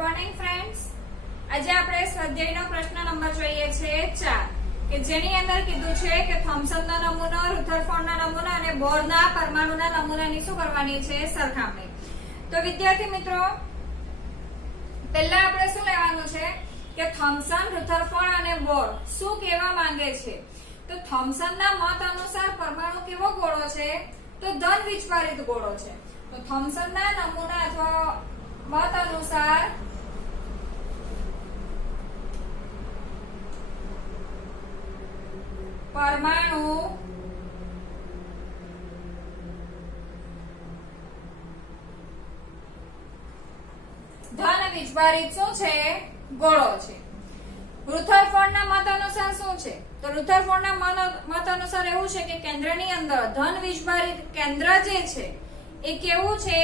Morning friends, આજે આપણે સ્વાધ્યાયનો પ્રશ્ન નંબર જોઈએ છે 4 કે જેની અંદર કીધું છે કે થોમ્સનનો નમૂનો, રુથરફોર્ડનો નમૂનો અને બોરના પરમાણુના નમૂનાની શું કરવાની છે સરખામણી। તો વિદ્યાર્થી મિત્રો, પહેલા આપણે શું લેવાનું છે કે થોમ્સન, રુથરફોર્ડ અને બોર શું કહેવા માંગે છે। તો થોમ્સનના મત અનુસાર પરમાણુ કેવો ગોળો છે? તો ધન વિસ્ફારિત ગોળો છે। તો થોમ્સનના નમૂના અથવા મત અનુસાર પરમાણુ ધન વિસ્ફારિત શું છે? ગોળો છે। રુથરફોર્ડના મત અનુસાર શું છે? તો રુથરફોર્ડના મત અનુસાર એવું છે કે કેન્દ્રની અંદર ધન વિસ્ફારિત કેન્દ્ર જે છે એ કેવું છે?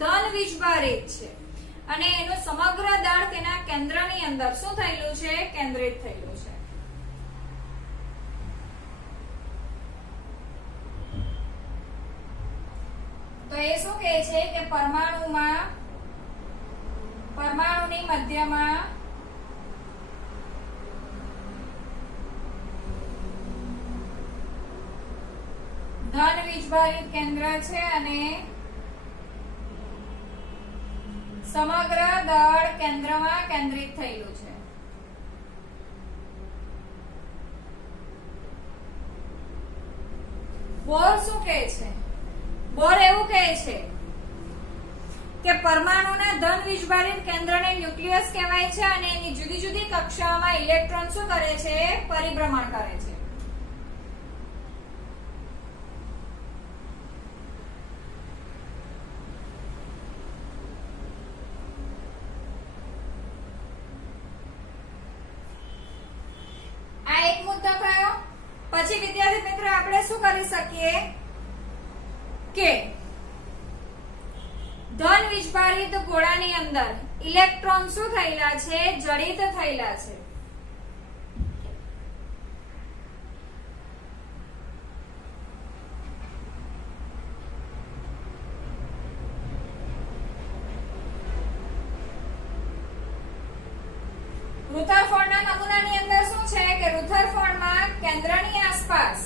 ધન વિસ્ફારિત છે અને એનું સમગ્ર દળ તેના કેન્દ્રની અંદર શું થયેલું છે? કેન્દ્રિત થયેલું છે। તો એ શું કહે છે કે પરમાણુની મધ્યમાં ધન વિસ્ફારિત કેન્દ્ર છે અને સમગ્ર દળ કેન્દ્રમાં કેન્દ્રિત થયેલું છે। બોર શું કહે છે? બોર એવું કહે છે કે પરમાણુના ધન વિસ્ફારિત કેન્દ્રને ન્યુક્લિયસ કહેવાય છે અને એની જુદી જુદી કક્ષાઓમાં ઇલેક્ટ્રોન શું કરે છે? પરિભ્રમણ કરે છે। આ એક મુદ્દો થયો। પછી વિદ્યાર્થી મિત્રો, આપણે શું કરી શકીએ કે ધન વિસ્ફારિત ગોળાની અંદર ઇલેક્ટ્રોન શું થયેલા છે? જડિત થયેલા છે। રુથરફોર્ડના નમૂનાની અંદર શું છે કે રુથરફોર્ડમાં કેન્દ્રની આસપાસ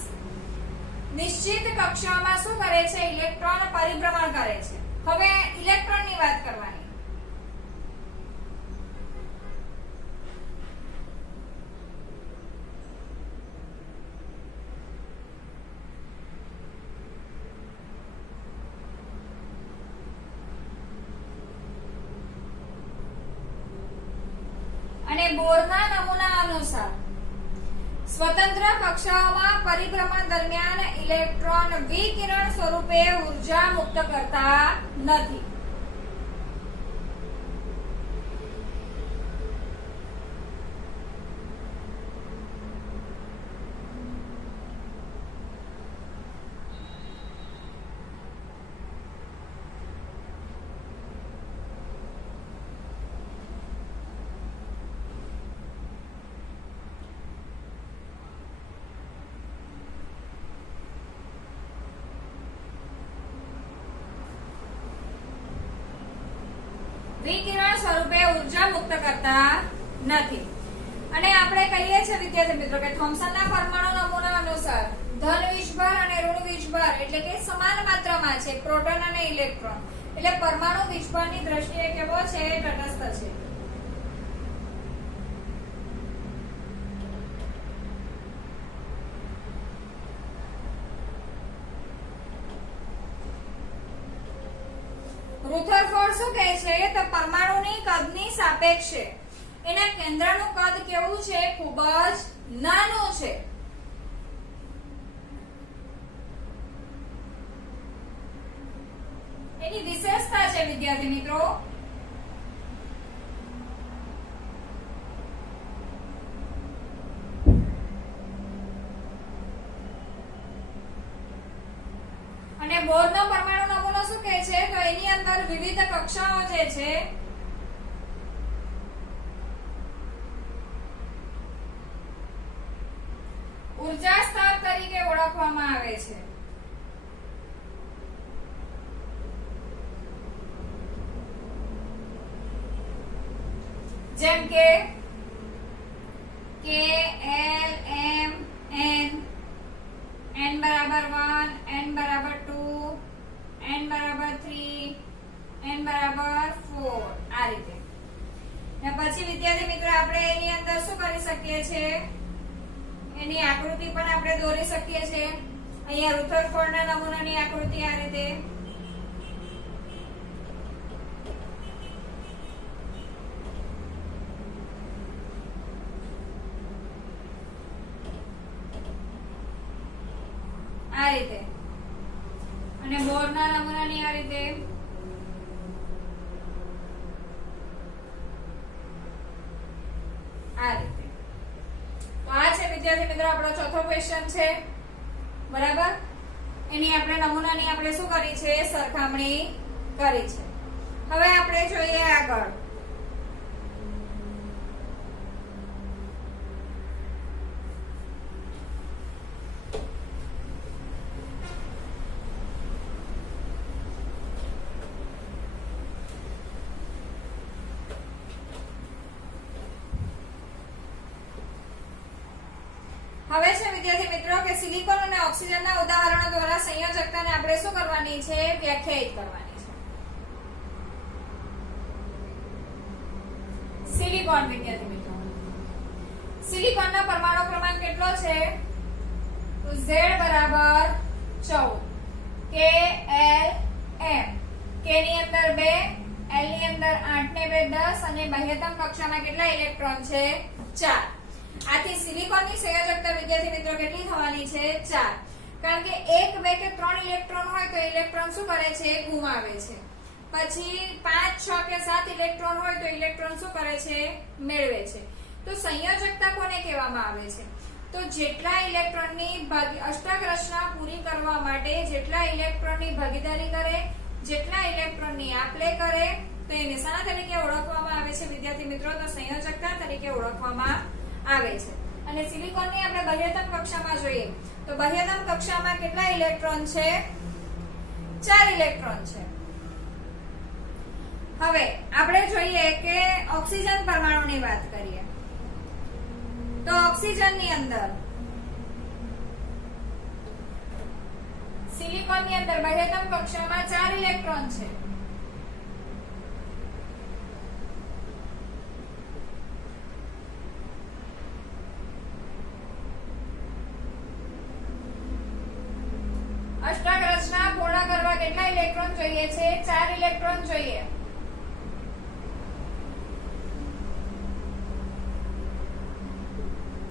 નિશ્ચિત કક્ષાઓમાં શું કરે છે? ઇલેક્ટ્રોન પરિભ્રમણ કરે છે। હવે ઇલેક્ટ્રોનની વાત કરવાની। અને બોરના નમૂના અનુસાર સ્વતંત્ર કક્ષાઓમાં પરિભ્રમણ દરમિયાન ઇલેક્ટ્રોન વિકિરણ સ્વરૂપે ઉર્જા મુક્ત કરતા નથી। વિકિરણ સ્વરૂપે ઉર્જા મુક્ત કરતા નથી। અને આપણે કહીએ છીએ વિદ્યાર્થી મિત્રો કે થોમ્સનના પરમાણુ નમૂના અનુસાર ધન વિસ્ફાર અને ઋણ વિસ્ફાર એટલે કે સમાન માત્રામાં છે પ્રોટોન અને ઇલેક્ટ્રોન, એટલે પરમાણુ વિસ્ફારની દ્રષ્ટિએ કેવો છે? તટસ્થ છે। રુથરફોર્ડ શું કહે છે? તો પરમાણુની કદની સાપેક્ષે એના કેન્દ્રનું કદ કેવું છે? ખૂબ જ નાનું છે। એની વિશેષતા છે વિદ્યાર્થી મિત્રો। અને બોરનો પરમાણુ નમૂનો શું કહે છે? તો એની અંદર વિવિધ કક્ષાઓ જે છે ઉર્જા સ્તર તરીકે ઓળખવામાં આવે છે। જેમ કે K L M N N બરાબર 1 N બરાબર 2 N બરાબર 3 N બરાબર 4 આ રીતે. ને પછી વિદ્યાર્થી મિત્રો આપણે એની અંદર શું કરી શકીએ છીએ, એની આકૃતિ પણ આપણે દોરી શકીએ છીએ. અહીંયા રુથરફોર્ડના નમૂનાની આકૃતિ આ રીતે. આ રીતે અને બોરના નમૂનાની આ રીતે. આ રીતે. તો આ છે વિદ્યાર્થી મિત્રો આપણો ચોથો ક્વેશ્ચન છે, બરાબર. એની આપણે નમૂનાની આપણે શું કરી છે, સરખામણી કરી છે. હવે આપણે જોઈએ આગળ. હવે છે વિદ્યાર્થી મિત્રો કે સિલિકોન અને ઓક્સિજનના ઉદાહરણો દ્વારા સંયોજકતાને આપણે શું કરવાની છે, વ્યાખ્યાયિત કરવાની છે. સિલિકોન વિદ્યાર્થી મિત્રો, સિલિકોનનો પરમાણુ ક્રમાંક કેટલો છે, તો Z બરાબર 14, K L M, K ની અંદર 2, L ની અંદર 8 ને 2 10 અને બાહ્યતમ કક્ષામાં કેટલા ઇલેક્ટ્રોન છે, 4. આથી સિલિકોનની સંયોજકતા વિદ્યાર્થી મિત્રો કેટલી થવાની છે, 4. કારણ કે 1 2 કે 3 ઇલેક્ટ્રોન હોય તો ઇલેક્ટ્રોન શું કરે છે, ગુમાવે છે. પછી 5 6 કે 7 ઇલેક્ટ્રોન હોય તો ઇલેક્ટ્રોન શું કરે છે, મેળવે છે. તો સંયોજકતા કોને કહેવામાં આવે છે, તો જેટલા ઇલેક્ટ્રોનની અષ્ટક રચના પૂરી કરવા માટે જેટલા ઇલેક્ટ્રોનની ભાગીદારી કરે, જેટલા ઇલેક્ટ્રોનની આપલે કરે, તો એને શાના તરીકે ઓળખવામાં આવે છે વિદ્યાર્થી મિત્રો, તો સંયોજકતા તરીકે ઓળખવામાં આવે છે. અને સિલિકોનની આપણે બાહ્યતમ કક્ષામાં જોઈએ તો બાહ્યતમ કક્ષામાં કેટલા ઇલેક્ટ્રોન છે, 4 ઇલેક્ટ્રોન છે. હવે આપણે જોઈએ કે ઓક્સિજન પરમાણુની વાત કરીએ તો ઓક્સિજનની અંદર સિલિકોનની અંદર બાહ્યતમ કક્ષામાં 4 ઇલેક્ટ્રોન છે. અષ્ટક રચના પૂર્ણ કરવા કેટલા ઇલેક્ટ્રોન જોઈએ છે, 4 ઇલેક્ટ્રોન જોઈએ.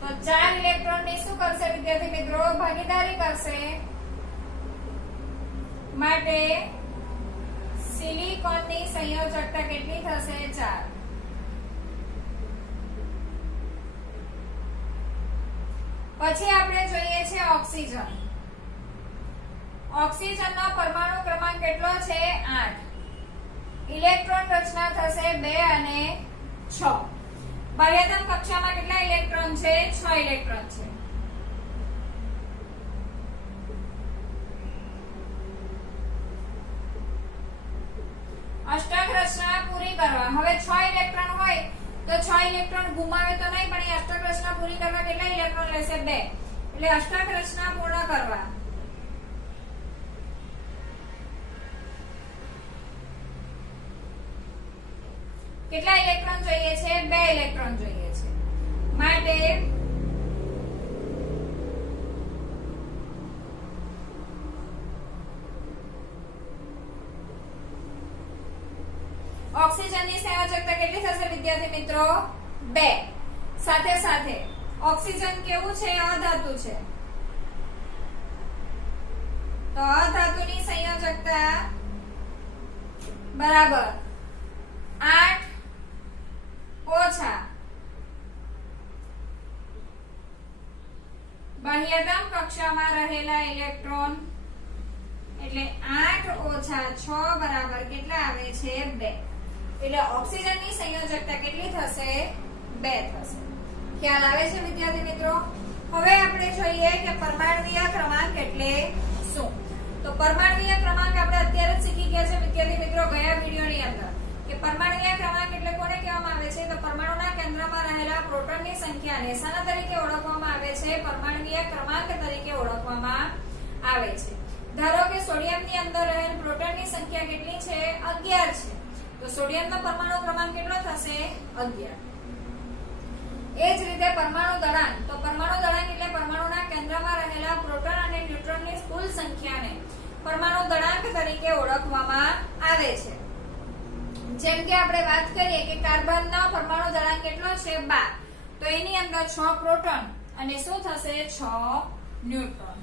તો 4 ઇલેક્ટ્રોન ની શું કરશે વિદ્યાર્થી મિત્રો, ભાગીદારી કરશે. માટે સિલિકોનની સંયોજકતા કેટલી થશે, 4. પછી આપણે જોઈએ છે ઓક્સિજન. ઓક્સિજનનો પરમાણુ ક્રમાંક કેટલો છે, 8. ઇલેક્ટ્રોન રચના થશે 2 અને 6. બાહ્યતમ કક્ષામાં કેટલા ઇલેક્ટ્રોન છે, 6 ઇલેક્ટ્રોન છે. અષ્ટક રચના પૂરી કરવા હવે 6 ઇલેક્ટ્રોન હોય તો 6 ઇલેક્ટ્રોન ગુમાવે તો નહીં, પણ એ અષ્ટક રચના પૂરી કરવા કેટલા ઇલેક્ટ્રોન લેશે, 2. એટલે અષ્ટક રચના પૂર્ણ કરવા કેટલા ઇલેક્ટ્રોન જોઈએ છે, 2 ઇલેક્ટ્રોન જોઈએ છે. માટે ઓક્સિજનની સંયોજકતા કેટલી થશે વિદ્યાર્થી મિત્રો, 2. સાથે સાથે ઓક્સિજન કેવું છે, અધાતુ છે. તો અધાતુની સંયોજકતા બરાબર 8 ઓછા બાહ્યતમ કક્ષામાં રહેલા ઇલેક્ટ્રોન એટલે 8 ઓછા 6 બરાબર કેટલા આવે છે, 2. એટલે ઓક્સિજનની સંયોજકતા કેટલી થશે, 2 થશે. ખ્યાલ આવે છે વિદ્યાર્થી મિત્રો. હવે આપણે જોઈએ કે પરમાણ્વીય ક્રમાંક એટલે શું. તો પરમાણ્વીય ક્રમાંક આપણે અત્યારે જ શીખી ગયા છે વિદ્યાર્થી મિત્રો ગયા વિડિયોની અંદર કે પરમાણ્વીય ક્રમાંક એટલે કોને કહેવામાં આવે છે, તો પરમાણુના કેન્દ્રમાં રહેલા પ્રોટોનની સંખ્યાને શાના તરીકે ઓળખવામાં આવે છે? પરમાણ્વીય ક્રમાંક તરીકે ઓળખવામાં આવે છે. ધારો કે સોડિયમની અંદર રહેલ પ્રોટોનની સંખ્યા કેટલી છે? 11 છે. તો સોડિયમનો પરમાણુ ક્રમાંક કેટલો થશે? 11. એ જ રીતે પરમાણુ દળાંક. તો પરમાણુ દળાંક એટલે પરમાણુના કેન્દ્રમાં રહેલા પ્રોટોન અને ન્યુટ્રોનની કુલ સંખ્યાને પરમાણુ દળાંક તરીકે ઓળખવામાં આવે છે. જેમ કે આપણે વાત કરીએ કે કાર્બનનો પરમાણુ દળાંક કેટલો છે? 12. તો એની અંદર 6 પ્રોટોન અને શું થશે? 6 ન્યુટ્રોન.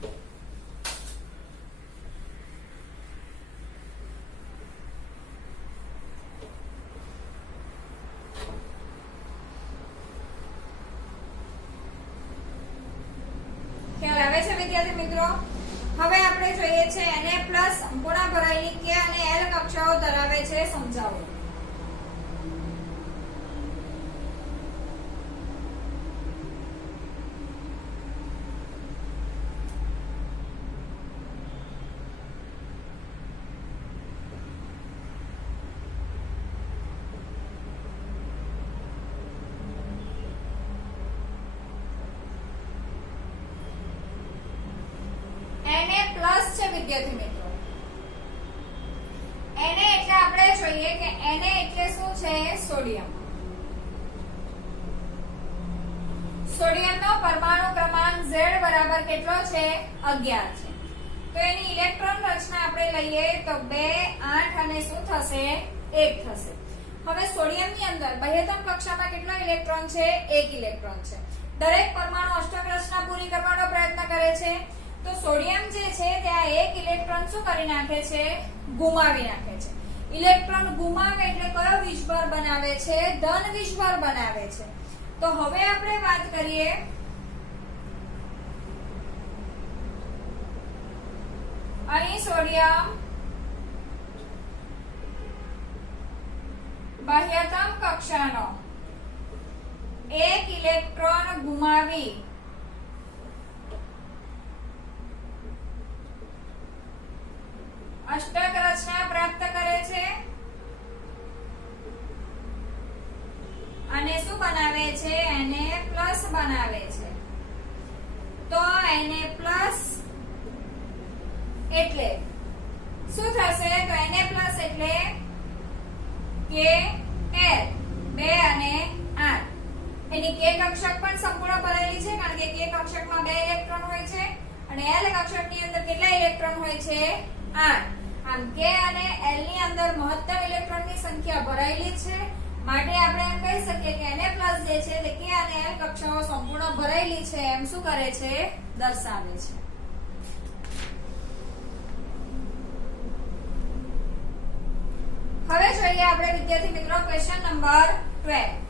ખ્યાલ આવે છે વિદ્યાર્થી મિત્રો? હવે આપણે જોઈએ છે Na+ સંપૂર્ણ ભરાયેલી K અને L કક્ષાઓ ધરાવે છે. સમજાવો. Na+ છે વિદ્યાર્થી મિત્રો. Na એટલે આપણે જોઈએ કે Na એટલે શું છે? સોડિયમ. સોડિયમનો પરમાણુ ક્રમાંક Z બરાબર કેટલો છે? 11 છે. તો એની ઇલેક્ટ્રોન રચના આપણે લઈએ તો 2 8 અને શું થશે? 1 થશે. હવે સોડિયમની અંદર બાહ્યતમ કક્ષામાં કેટલો ઇલેક્ટ્રોન છે? 1 ઇલેક્ટ્રોન છે. દરેક પરમાણુ અષ્ટક રચના પૂરી કરવાનો પ્રયત્ન કરે છે. તો સોડિયમ જે છે ત્યાં 1 ઇલેક્ટ્રોન શું કરી નાખે છે? ગુમાવી નાખે છે. ઇલેક્ટ્રોન ગુમાવે એટલે કયો વિષભર બનાવે છે? ધન વિષભર બનાવે છે. તો હવે આપણે વાત કરીએ અહીં સોડિયમ બાહ્યતમ કક્ષાનો 1 ઇલેક્ટ્રોન ગુમાવી અષ્ટક રચના પ્રાપ્ત કરે છે અને શું બનાવે છે? Na+ બનાવે છે. તો Na+ એટલે શું થશે? તો Na+ એટલે KL 2 અને 8. એની K કક્ષક પણ સંપૂર્ણ ભરેલી છે કારણ કે K કક્ષકમાં 2 ઇલેક્ટ્રોન હોય છે અને L કક્ષકની અંદર કેટલા ઇલેક્ટ્રોન હોય છે? 8. આમ K અને L ની અંદર મહત્તમ ઇલેક્ટ્રોનની સંખ્યા ભરાયેલી છે. માટે આપણે એમ કહી શકીએ કે Na+ જે છે તે K અને L કક્ષાઓ સંપૂર્ણ ભરાયેલી છે એમ શું કરે છે? દર્શાવે છે. હવે જોઈએ આપણે વિદ્યાર્થી મિત્રો ક્વેશ્ચન નંબર 12.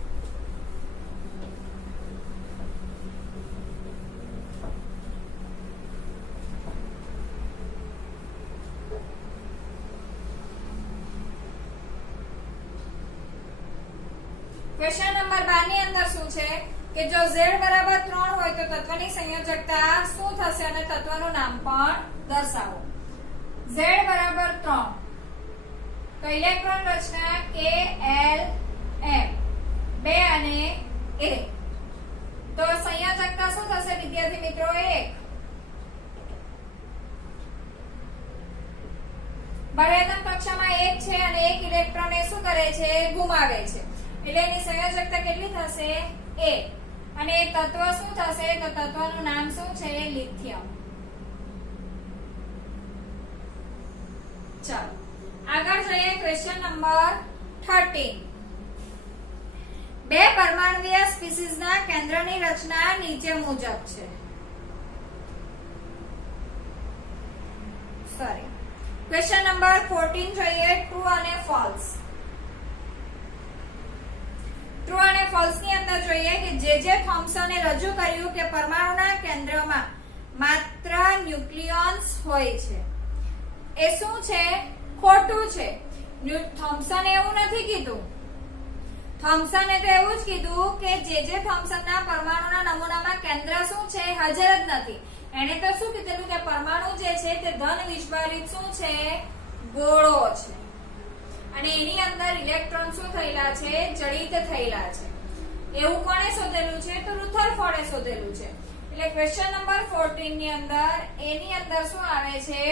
ક્વેશ્ચન નંબર 12 ની અંદર શું છે કે જો Z બરાબર 3 હોય તો તત્વની સંયોજકતા શું થશે અને તત્વનું નામ પણ દર્શાવો. Z બરાબર 3 તો ઇલેક્ટ્રોન રચના K L M 2 અને 1. તો સંયોજકતા શું થશે વિદ્યાર્થી મિત્રો? 1. બાહ્યતમ કક્ષામાં 1 છે અને 1 ઇલેક્ટ્રોન એ શું કરે છે? ગુમાવે છે. એટલે એની સંયોજકતા કેટલી થશે? 1. અને એ તત્વ શું થશે? તો તત્વનું નામ શું છે? લિથિયમ. ચાલો આગળ જોઈએ ક્વેશ્ચન નંબર 13. બે પરમાણુય સ્પીસીઝના કેન્દ્રની રચના નીચે મુજબ છે. ક્વેશ્ચન નંબર 14 જોઈએ ટ્રુ અને ફોલ્સ. ટ્રુ અને ફોલ્સ ની અંદર જોઈએ કે જે થોમ્સને રજૂ કર્યું કે પરમાણુના કેન્દ્રમાં માત્ર ન્યુક્લિયોન્સ હોય છે. એ શું છે? ખોટું છે. થોમ્સને એવું નથી કીધું. થોમ્સને તો એવું જ કીધું કે જે થોમ્સનના પરમાણુના નમૂનામાં કેન્દ્ર શું છે? હાજર જ નથી. એને તો શું કીધેલું કે પરમાણુ જે છે તે ધન વિષભારિત શું છે? ગોળો છે અને એની અંદર ઇલેક્ટ્રોન શું થયેલા છે? જડિત થયેલા છે. એવું કોણે શોધેલું છે? તો રુથરફોર્ડે શોધેલું છે. એટલે ક્વેશ્ચન નંબર 14 ની અંદર એની અંદર શું આવે છે?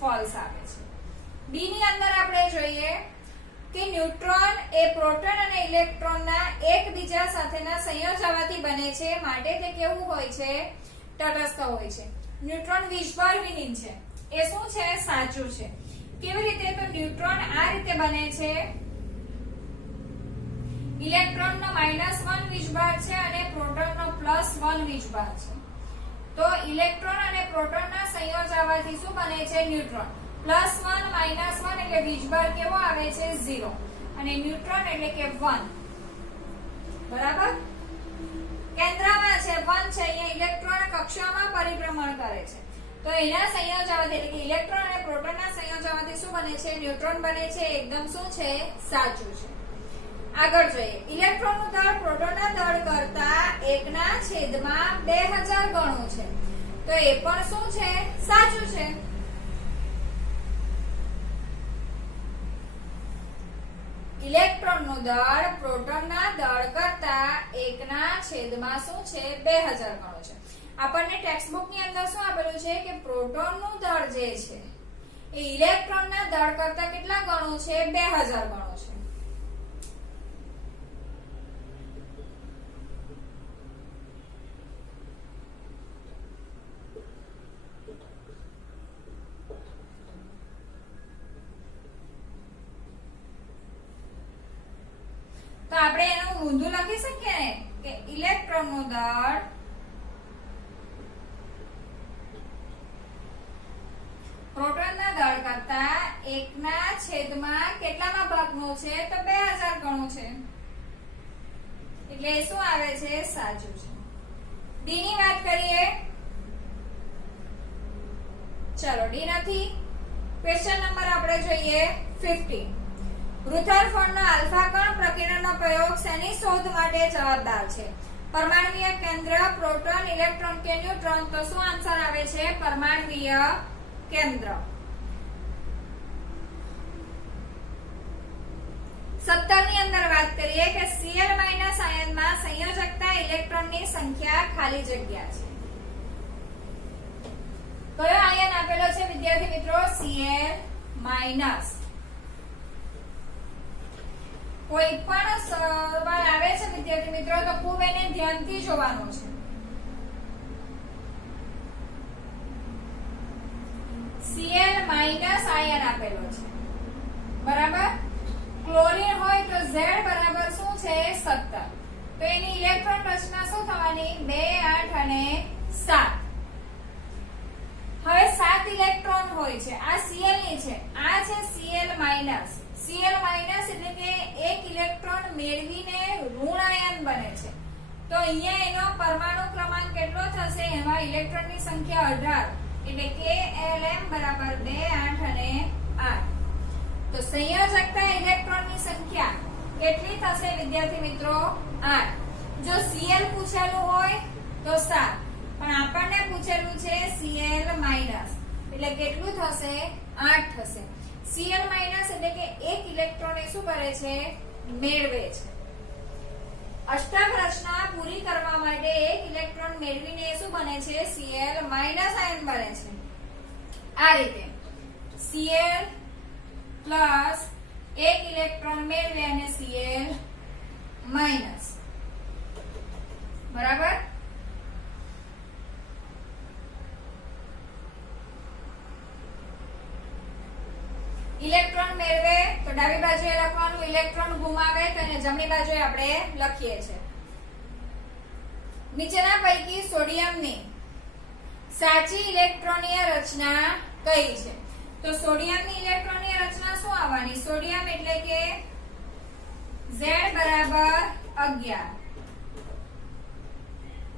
ફોલ્સ આવે છે. બી ની અંદર આપણે જોઈએ કે ન્યુટ્રોન એ પ્રોટોન અને ઇલેક્ટ્રોનના એકબીજા સાથેના સંયોજવાથી બને છે, માટે તે કેવું હોય છે? તટસ્થ હોય છે. ન્યુટ્રોન વિષભર વિહીન છે. એ શું છે? સાચું છે. કેવી રીતે? તો ન્યુટ્રોન આ રીતે બને છે. ઇલેક્ટ્રોનનો -1 વીજભાર છે અને પ્રોટોનનો +1 વીજભાર છે. તો ઇલેક્ટ્રોન અને પ્રોટોનના સંયોજવાથી શું બને છે? ન્યુટ્રોન. +1 -1 એટલે વીજભાર કેવો આવે છે? 0. અને ન્યુટ્રોન એટલે કે 1. બરાબર? કેન્દ્રમાં છે 1 છે. અહીંયા ઇલેક્ટ્રોન કક્ષામાં પરિભ્રમણ કરે છે. તો એના સંયોજવાથી એટલે કે ઇલેક્ટ્રોન અને પ્રોટોનના સંયોજવાથી શું બને છે? ન્યુટ્રોન બને છે. એકદમ શું છે? સાચું છે. આગળ જોઈએ. ઇલેક્ટ્રોનનું દળ પ્રોટોનના દળ કરતા 1/2000 ગણું છે. તો એ પણ શું છે? સાચું છે. ઇલેક્ટ્રોનનું દળ પ્રોટોનના દળ કરતા 1/2000 શું છે? 2000 ગણું છે. આપણને ટેક્સ્ટબુક ની અંદર શું આપેલું છે કે પ્રોટોનનું દળ જે છે એ ઇલેક્ટ્રોનના દળ કરતા કેટલા ગણું છે? 2000 ગણું છે. તો આપણે એનું ઊંધું લખી શકીએ ને કે ઇલેક્ટ્રોનનું દળ પ્રોટોનના દળ કરતા 1/છેદમાં કેટલામાં ભાગનું છે? તો 2000 ગણું છે. એટલે શું આવે છે? સાચું છે. ડી ની વાત કરીએ. ચલો ડી નથી. ક્વેશ્ચન નંબર આપણે જોઈએ 15. રુથરફોર્ડનો આલ્ફા કણ પ્રકીર્ણનનો પ્રયોગ શેની શોધ માટે જવાબદાર છે? પરમાણ્વીય કેન્દ્ર, પ્રોટોન, ઇલેક્ટ્રોન કે ન્યુટ્રોન? તો શું આન્સર આવે છે? પરમાણ્વીય કેન્દ્ર. 17 ની અંદર વાત કરીએ કે Cl- આયનમાં સંયોજકતા ઇલેક્ટ્રોનની સંખ્યા ખાલી જગ્યા છે. કયો આયન આપેલો છે વિદ્યાર્થી મિત્રો? Cl-. કોઈ પણ સવાલ આવે છે વિદ્યાર્થી મિત્રો તો ખૂબ એને ધ્યાનથી જોવાનું છે. Cl- આયન આપેલો છે. બરાબર? ક્લોરીન હોય તો Z બરાબર શું છે? 17. તો એની ઇલેક્ટ્રોન રચના શું થવાની? 2, 8 અને 7. હવે 7 ઇલેક્ટ્રોન હોય છે. આ Cl ની છે. આ છે Cl-. Cl- એટલે કે એક ઇલેક્ટ્રોન મેળવીને ઋણ આયન બને છે. તો અહીંયા એનો પરમાણુ ક્રમાંક કેટલો થશે? એમાં ઇલેક્ટ્રોનની સંખ્યા 18. એટલે Klm બરાબર 2, 8 અને 8. તો સંયોજકતા ઇલેક્ટ્રોનની સંખ્યા કેટલી થશે વિદ્યાર્થી મિત્રો? 8. જો Cl પૂછેલું હોય તો 7, પણ આપણને પૂછેલું છે Cl-. એટલે કેટલું થશે? 8 થશે. Cl- એટલે કે એક ઇલેક્ટ્રોન એ શું કરે છે? મેળવે છે. અષ્ટક રચના પૂરી કરવા માટે એક ઇલેક્ટ્રોન મેળવીને શું બને છે? Cl- આયન બને છે. આ રીતે Cl પ્લસ એક ઇલેક્ટ્રોન મેળવે અને Cl-. બરાબર? ઇલેક્ટ્રોન મેળવે તો ડાબી બાજુએ લખવાનું, ઇલેક્ટ્રોન ગુમાવે તો એને જમણી બાજુએ આપણે લખીએ છીએ. નીચેના પૈકી સોડિયમની સાચી ઇલેક્ટ્રોનીય રચના કઈ છે? તો સોડિયમની ઇલેક્ટ્રોનીય રચના શું આવવાની? સોડિયમ એટલે કે Z બરાબર 11.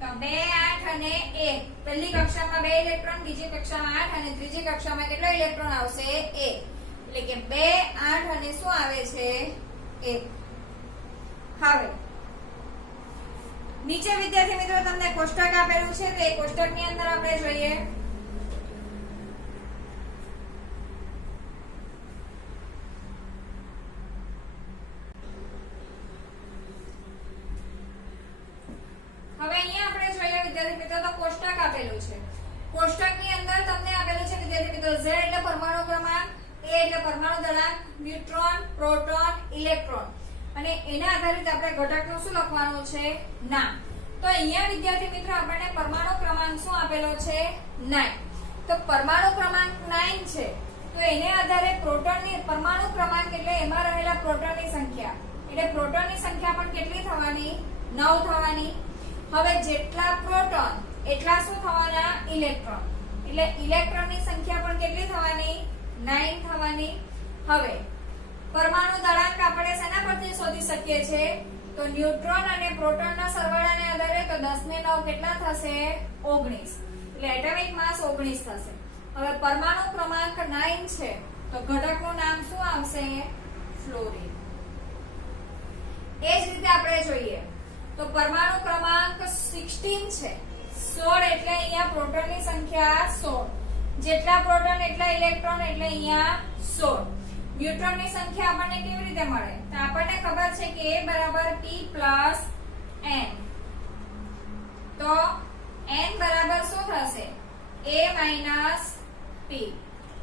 તો 2, 8 અને 1. પહેલી કક્ષામાં 2 ઇલેક્ટ્રોન, બીજી કક્ષામાં 8 અને ત્રીજી કક્ષામાં કેટલો ઇલેક્ટ્રોન આવશે? 1. એટલે કે 2, 8 અને શું આવે છે? 1. હવે નીચે વિદ્યાર્થી મિત્રો તમને કોષ્ટક આપેલું છે તો એ કોષ્ટકની અંદર આપણે જોઈએ. પરમાણુ દળાંક, ન્યુટ્રોન, પ્રોટોન, ઇલેક્ટ્રોન અને એના આધારિત આપણે ઘટકનું શું લખવાનું છે? નામ. તો અહીંયા વિદ્યાર્થી મિત્રો આપણને પરમાણુ ક્રમાંક શું આપેલો છે? 9. તો પરમાણુ ક્રમાંક 9 છે, તો એને આધારે પ્રોટોનની પરમાણુ ક્રમાંક એટલે એમાં રહેલા પ્રોટોનની સંખ્યા, એટલે પ્રોટોનની સંખ્યા પણ કેટલી થવાની? 9 થવાની. હવે જેટલા પ્રોટોન એટલા શું થવાના? ઇલેક્ટ્રોન. એટલે ઇલેક્ટ્રોનની સંખ્યા પણ કેટલી થવાની? 9 થવાની. હવે પરમાણુ દળાંક આપણે શેના પરથી શોધી શકીએ છીએ? તો ન્યુટ્રોન અને પ્રોટોનના સરવાળાને આધારે તો 10 ને 9 કેટલા થશે? 19. એટલે એટમિક માસ 19 થશે. હવે પરમાણુ ક્રમાંક 9 છે, તો ઘટકનું નામ શું આવશે? ફ્લોરીન. એ જ રીતે આપણે જોઈએ તો પરમાણુ ક્રમાંક 16 છે. 16 એટલે અહીંયા પ્રોટોનની સંખ્યા 16. જેટલા પ્રોટોન એટલા ઇલેક્ટ્રોન એટલે અહીંયા 16. ન્યુટ્રોનની સંખ્યા આપણને કેવી રીતે મળે? તો આપણને ખબર છે કે A બરાબર P પ્લસ N. તો N બરાબર શું થશે? A minus P.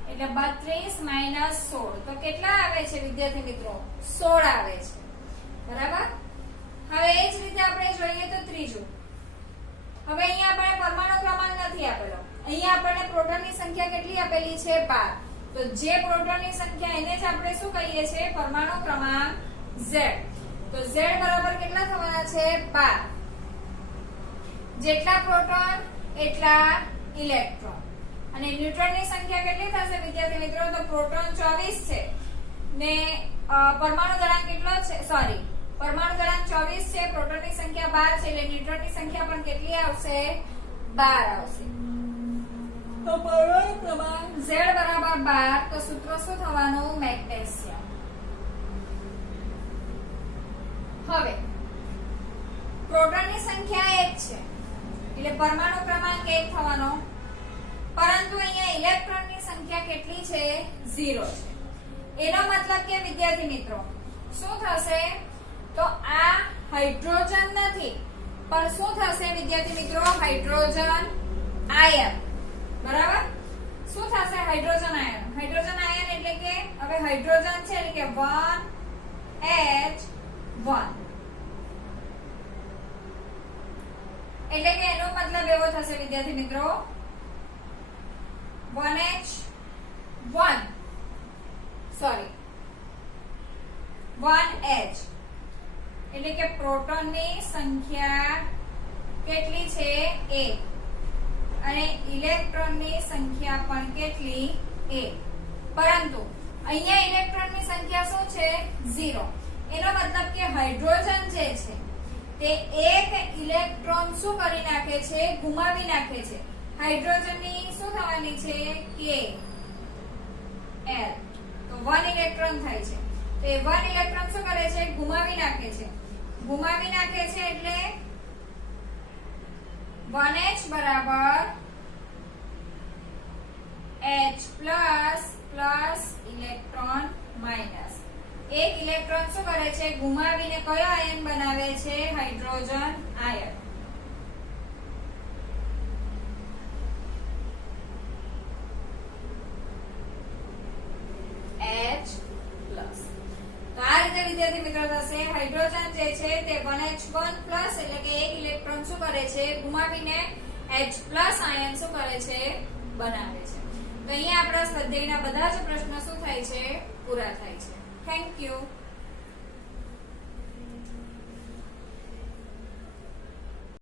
એટલે 32 માઇનસ 16. તો કેટલા આવે છે વિદ્યાર્થી મિત્રો? 16 આવે છે. બરાબર. હવે એ જ રીતે આપણે જોઈએ તો ત્રીજું. હવે અહીંયા આપણે પરમાણુ ક્રમાંક નથી આપેલો. અહીંયા આપણને પ્રોટોનની સંખ્યા કેટલી આપેલી છે? 12. તો જે પ્રોટોનની સંખ્યા એને જ આપણે શું કહીએ છીએ? પરમાણુ ક્રમાંક Z. તો Z બરાબર કેટલા થવાના છે? 12. જેટલા પ્રોટોન એટલા ઇલેક્ટ્રોન. અને ન્યુટ્રોનની સંખ્યા કેટલી થશે વિદ્યાર્થી મિત્રો? તો પ્રોટોન 24 છે ને પરમાણુ દળાંક કેટલો છે? સોરી, પરમાણુ દળાંક 24 છે, પ્રોટોનની સંખ્યા 12 છે, એટલે ન્યુટ્રોનની સંખ્યા પણ કેટલી આવશે? 12 આવશે. તો પરમાણુ ક્રમાંક Z બરાબર 12. તો સૂત્ર શું થવાનું? મેગ્નેશિયમ. હવે પ્રોટોનની સંખ્યા 1 છે એટલે પરમાણુ ક્રમાંક 1 થવાનો, પરંતુ અહીંયા ઇલેક્ટ્રોનની સંખ્યા કેટલી છે? 0 છે. એનો મતલબ કે વિદ્યાર્થી મિત્રો શું થશે? તો આ હાઇડ્રોજન નથી, પણ શું થશે વિદ્યાર્થી મિત્રો? Hydrogen ion. બરાબર. શું થશે? Hydrogen ion. હાઇડ્રોજન આયન એટલે કે હવે હાઇડ્રોજન છે એટલે કે 1H1. એટલે કે એનો મતલબ એવો થશે વિદ્યાર્થી મિત્રો 1H1 સોરી 1H એટલે કે પ્રોટોનની સંખ્યા કેટલી છે? 1 અને ઇલેક્ટ્રોનની સંખ્યા પણ કેટલી? 1. પરંતુ અહીંયા ઇલેક્ટ્રોનની સંખ્યા શું છે? 0. એનો મતલબ કે હાઇડ્રોજન જે છે તે એક ઇલેક્ટ્રોન શું કરી નાખે છે? ગુમાવી નાખે છે. હાઇડ્રોજનની શું થવાની છે? K L. તો 1 ઇલેક્ટ્રોન થાય છે. તો એ 1 ઇલેક્ટ્રોન શું કરે છે? ગુમાવી નાખે છે. ગુમાવી નાખે છે એટલે 1H બરાબર H plus plus electron minus. એક ઇલેક્ટ્રોન શું કરે છે? ગુમાવીને કયો આયન બનાવે છે? Hydrogen ion. H plus. તો આ રીતે વિદ્યાર્થી મિત્રો થશે હાઇડ્રોજન જે છે તે 1H1 પ્લસ એટલે કે એક ઇલેક્ટ્રોન શું કરે છે? ગુમાવીને H પ્લસ આયન શું કરે છે? બનાવે છે. તો અહીંયા આપણા સ્વાધ્યાયના બધા જ પ્રશ્નો શું થાય છે? પૂરા થાય છે. Thank you.